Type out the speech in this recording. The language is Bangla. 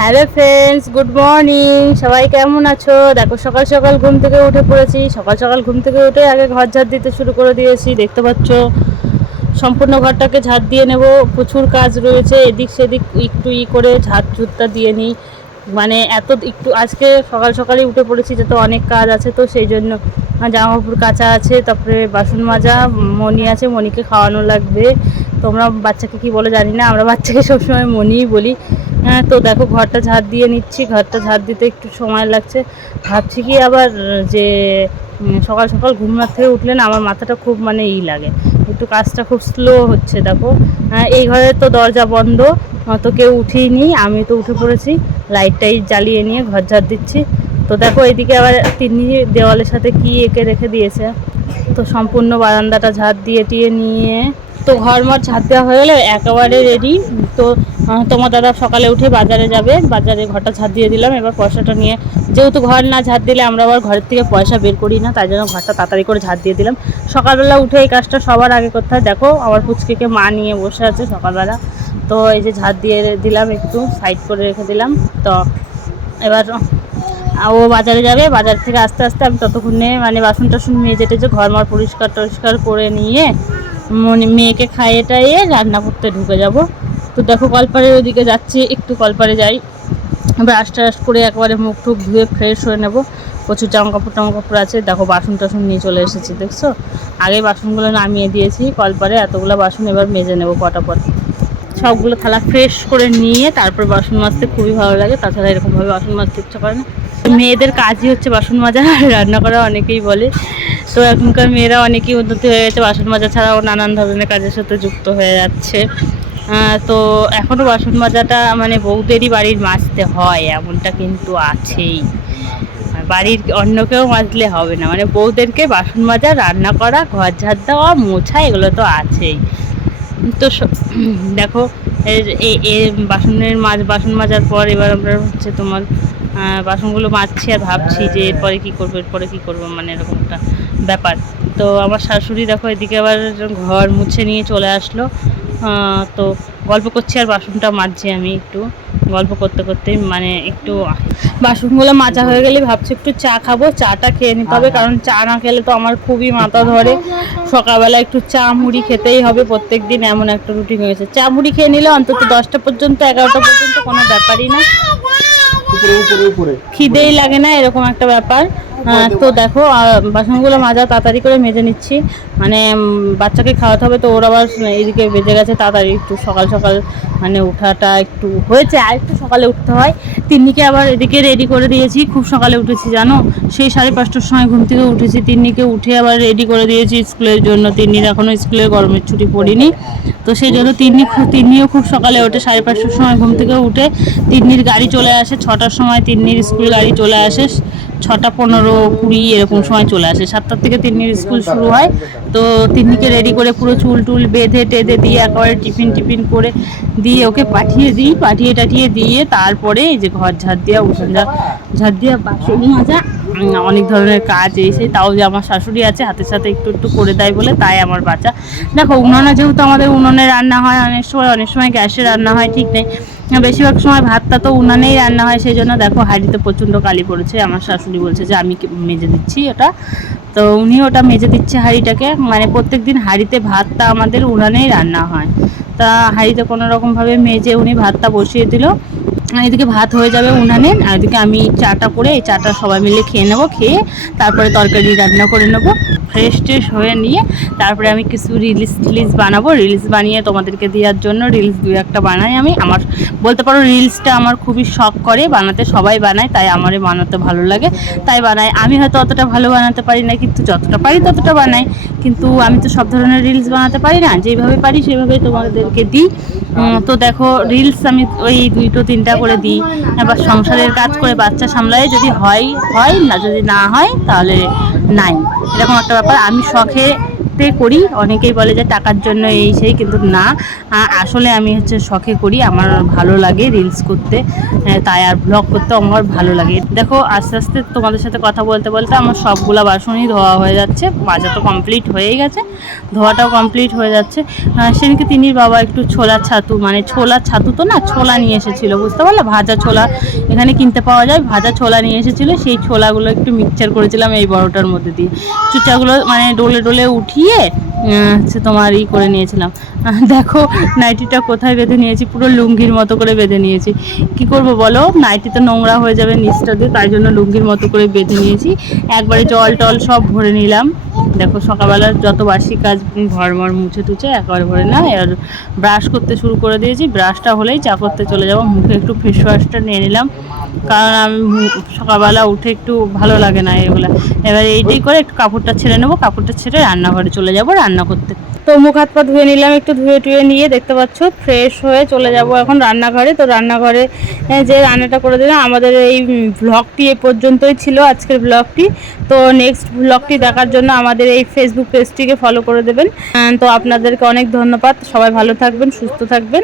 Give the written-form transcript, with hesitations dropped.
Hello friends, good morning. সবাই কেমন আছো? দেখো সকাল সকাল ঘুম থেকে উঠে পড়েছি। সকাল সকাল ঘুম থেকে উঠে আগে ঘর ঝাড় দিতে শুরু করে দিয়েছি। দেখতে পাচ্ছ সম্পূর্ণ ঘরটাকে ঝাড় দিয়ে নেব। প্রচুর কাজ রয়েছে, এদিক সেদিক একটু করে ঝাড় ঝুড়টা দিয়ে নিই। মানে এত একটু আজকে সকাল সকালে উঠে পড়েছি, যাতে অনেক কাজ আছে, তো সেই জন্য জামা কাপড় কাচা আছে, তারপরে বাসন মাজা, মণি আছে, মণিকে খাওয়ানো লাগবে। তোমরা বাচ্চাকে কি বলো জানি না, আমরা বাচ্চাকে সবসময় মণিই বলি। হ্যাঁ, তো দেখো ঘরটা ঝাড় দিয়ে নিচ্ছি। ঘরটা ঝাড় দিতে একটু সময় লাগছে। ভাবছি কি আবার যে সকাল সকাল ঘুম থেকে উঠলে না আমার মাথাটা খুব মানে লাগে, একটু কাজটা খুব স্লো হচ্ছে। দেখো এই ঘরে তো দরজা বন্ধ, তো কেউ উঠেই নি, আমি তো উঠে পড়েছি। লাইটটাই জ্বালিয়ে নিয়ে ঘর ঝাড় দিচ্ছি। তো দেখো এইদিকে আবার তিনি দেওয়ালের সাথে কি এঁকে রেখে দিয়েছে। তো সম্পূর্ণ বারান্দাটা ঝাড় দিয়ে নিয়ে তো ঘর মর ঝাড় দেওয়া হয়ে গেলে একেবারে রেডি। তো তোমার দাদা সকালে উঠে বাজারে যাবে, বাজারে ঘরটা ঝাড় দিয়ে দিলাম। এবার পয়সাটা নিয়ে, যেহেতু ঘর না ঝাড় দিলে আমরা আবার ঘরের থেকে পয়সা বের করি না, তাই জন্য ঘরটা তাড়াতাড়ি করে ঝাড় দিয়ে দিলাম। সকালবেলা উঠে এই কাজটা সবার আগে করতে হয়। দেখো আমার পুচকিকে মা নিয়ে বসে আছে সকালবেলা। তো এই যে ঝাড় দিয়ে দিলাম, একটু সাইড করে রেখে দিলাম। তো এবার ও বাজারে যাবে, বাজার থেকে আস্তে আস্তে আমি ততক্ষণে মানে বাসন টাসন মেজে টেজে ঘর মর পরিষ্কার টরিষ্কার করে নিয়ে মেয়েকে খাইয়ে টাইয়ে রান্না করতে ঢুকে যাব। তো দেখো কলপাড়ের ওদিকে যাচ্ছি, একটু কলপাড়ে যাই, ব্রাশ টাশ করে একবারে মুখ টুক ধুয়ে ফ্রেশ হয়ে নেব। প্রচুর জামা কাপড় আছে। দেখো বাসন টাসন নিয়ে চলে এসেছি, দেখছো আগে বাসনগুলো নামিয়ে দিয়েছি কলপাড়ে, এতগুলো বাসন এবার মেজে নেব পটাপট। সবগুলো থালা ফ্রেশ করে নিয়ে তারপর বাসন মাজতে খুবই ভালো লাগে, তাছাড়া এরকমভাবে বাসন মাজতে ইচ্ছা করে না। মেয়েদের কাজই হচ্ছে বাসন মাজা আর রান্না করা, অনেকেই বলে। তো এখনকার মেয়েরা অনেকেই উন্নতি হয়ে গেছে, বাসন মাজা ছাড়াও নানান ধরনের কাজের সাথে যুক্ত হয়ে যাচ্ছে। তো এখনও বাসন মাজাটা মানে বউদেরই বাড়ির মাজতে হয় এমনটা কিন্তু আছেই। বাড়ির অন্য কেউ মাজলে হবে না, মানে বউদেরকে বাসন মাজা, রান্না করা, ঘর ঝাড় দেওয়া, মোছা, এগুলো তো আছেই। তো দেখো বাসন মাজার পর এবার আমরা হচ্ছে তোমার বাসনগুলো মাজছি আর ভাবছি যে এরপরে কী করবো মানে এরকম একটা ব্যাপার। তো আমার শাশুড়ি দেখো এদিকে আবার ঘর মুছে নিয়ে চলে আসলো। তো গল্প করছি আর বাসনটা মাজছি। আমি একটু গল্প করতে করতে মানে একটু বাসনগুলো মাজা হয়ে গেলে ভাবছি একটু চা খাবো, চাটা খেয়ে নিতে হবে, কারণ চা না খেলে তো আমার খুবই মাথা ধরে। সকালবেলা একটু চা মুড়ি খেতেই হবে, প্রত্যেক দিন এমন একটা রুটিন হয়েছে। চা মুড়ি খেয়ে নিলে অন্তত 10টা পর্যন্ত 11টা পর্যন্ত কোনো ব্যাপারই না, খিদেই লাগে না, এরকম একটা ব্যাপার। তো দেখো বাসনগুলো মাজা তাড়াতাড়ি করে মেজে নিচ্ছি, মানে বাচ্চাকে খাওয়াতে হবে। তো ওর আবার এদিকে বেজে গেছে, তাড়াতাড়ি একটু সকাল সকাল মানে ওঠাটা একটু হয়েছে, আর একটু সকালে উঠতে হয়। তিন্নিকে আবার এদিকে রেডি করে দিয়েছি, খুব সকালে উঠেছি জানো, সেই 5:30টার সময় ঘুম থেকে উঠেছি। তিন্নিকে উঠে আবার রেডি করে দিয়েছি স্কুলের জন্য। তিন্নির এখনও স্কুলের গরমের ছুটি পড়িনি, তো সেই জন্য তিন্নিও খুব সকালে ওঠে। 5:30টার সময় ঘুম থেকে উঠে তিন্নির গাড়ি চলে আসে 6টার সময়, তিন্নির স্কুল গাড়ি চলে আসে 6টা 15, 20 এরকম সময় চলে আসে। 7টার থেকে তিন্নির স্কুল শুরু হয়। তো তিন্নিকে রেডি করে পুরো চুল টুল বেঁধে টেঁধে দিয়ে একেবারে টিফিন করে দিয়ে ওকে পাঠিয়ে টাঠিয়ে দিয়ে তারপরে এই যে ঘর ঝাড় দেওয়া, উঠোন ঝাড় দেওয়া, বাসন মাজা, অনেক ধরনের কাজ এসে, তাও যে আমার শাশুড়ি আছে হাতের সাথে একটু করে দেয় বলে তাই আমার বাচ্চা। দেখো উনুনে যেহেতু আমাদের উনুনে রান্না হয়, অনেক সময় গ্যাসে রান্না হয়, ঠিক নেই, বেশিরভাগ সময় ভাতটা তো উনানেই রান্না হয়। সেই জন্য দেখো হাঁড়িতে প্রচণ্ড কালি পড়েছে। আমার শাশুড়ি বলছে যে আমি মেজে দিচ্ছি ওটা, তো উনি ওটা মেজে দিচ্ছে হাঁড়িটাকে। মানে প্রত্যেক দিন হাঁড়িতে ভাতটা আমাদের উনানেই রান্না হয়, তা হাঁড়িতে কোনো রকমভাবে মেজে উনি ভাতটা বসিয়ে দিল। এদিকে ভাত হয়ে যাবে উনানে, আর এদিকে আমি চাটা করে এই চাটা সবাই মিলে খেয়ে নেবো। খেয়ে তারপরে তরকারি রান্না করে নেবো, ফ্রেশ ট্রেশ হয়ে নিয়ে তারপরে আমি কিছু রিলস বানাবো। রিলস বানিয়ে তোমাদেরকে দেওয়ার জন্য রিলস 2-1টা বানাই আমি। আমার বলতে পারো রিলসটা আমার খুবই শখ করে বানাতে, সবাই বানায়, তাই আমারই বানাতে ভালো লাগে, তাই বানাই। আমি হয়তো অতটা ভালো বানাতে পারি না, কিন্তু যতটা পারি ততটা বানাই। কিন্তু আমি তো সব ধরনের রিলস বানাতে পারি না, যেভাবে পারি সেভাবেই তোমাদেরকে দিই। তো দেখো রিলস আমি ওই 2-3টা করে দিই। এবার সংসারের কাজ করে বাচ্চা সামলায়, যদি হয় না, যদি না হয় তাহলে নাই, এরকম একটা ব্যাপার। আমি শখে শখতে করি। অনেকেই বলে যে টাকার জন্য এই সেই, কিন্তু না, আসলে আমি হচ্ছে শখে করি, আমার ভালো লাগে রিলস করতে, তাই আর ব্লগ করতে আমার ভালো লাগে। দেখো আস্তে আস্তে তোমাদের সাথে কথা বলতে বলতে আমার সবগুলা বাসনই ধোয়া হয়ে যাচ্ছে, মাজা তো কমপ্লিট হয়েই গেছে, ধোয়াটাও কমপ্লিট হয়ে যাচ্ছে। সেদিনকে তিনির বাবা একটু ছোলার ছাতু, মানে ছোলার ছাতু তো না, ছোলা নিয়ে এসেছিলো, বুঝতে পারলো, ভাজা ছোলা এখানে কিনতে পাওয়া যায়, ভাজা ছোলা নিয়ে এসেছিলো, সেই ছোলাগুলো একটু মিক্সচার করেছিলাম এই বড়টার মধ্যে দিয়ে, চুচাগুলো মানে ডলে ডলে উঠিয়ে হচ্ছে তোমার করে নিয়েছিলাম। দেখো নাইটিটা কোথায় বেঁধে নিয়েছি, পুরো লুঙ্গির মতো করে বেঁধে নিয়েছি। কি করব বলো, নাইটি তো নোংরা হয়ে যাবে নিচটা দিয়ে, তাই জন্য লুঙ্গির মতো করে বেঁধে নিয়েছি। একবারে জল টল সব ভরে নিলাম। দেখো সকালবেলার যত বাসি কাজ ঘর মর মুছে টুছে একবারে ভরে না, আর ব্রাশ করতে শুরু করে দিয়েছি। ব্রাশটা হলেই চা করতে চলে যাব। মুখে একটু ফেস ওয়াশটা নিয়ে নিলাম, কারণ আমি সকালবেলা উঠে একটু ভালো লাগে না এগুলো। এবার এইটাই করে একটু কাপড়টা ছেড়ে নেবো, কাপড়টা ছেড়ে রান্নাঘরে চলে যাব রান্না করতে। তো মুখ হাত পা ধুয়ে নিলাম, একটু ধুয়ে টুয়ে নিয়ে দেখতে পাচ্ছ ফ্রেশ হয়ে চলে যাব এখন রান্নাঘরে। তো রান্নাঘরে যে রান্নাটা করে দিলাম, আমাদের এই ব্লগটি এ পর্যন্তই ছিল আজকের ব্লগটি। তো নেক্সট ব্লগটি দেখার জন্য আমাদের এই ফেসবুক পেজটিকে ফলো করে দেবেন। তো আপনাদেরকে অনেক ধন্যবাদ, সবাই ভালো থাকবেন, সুস্থ থাকবেন।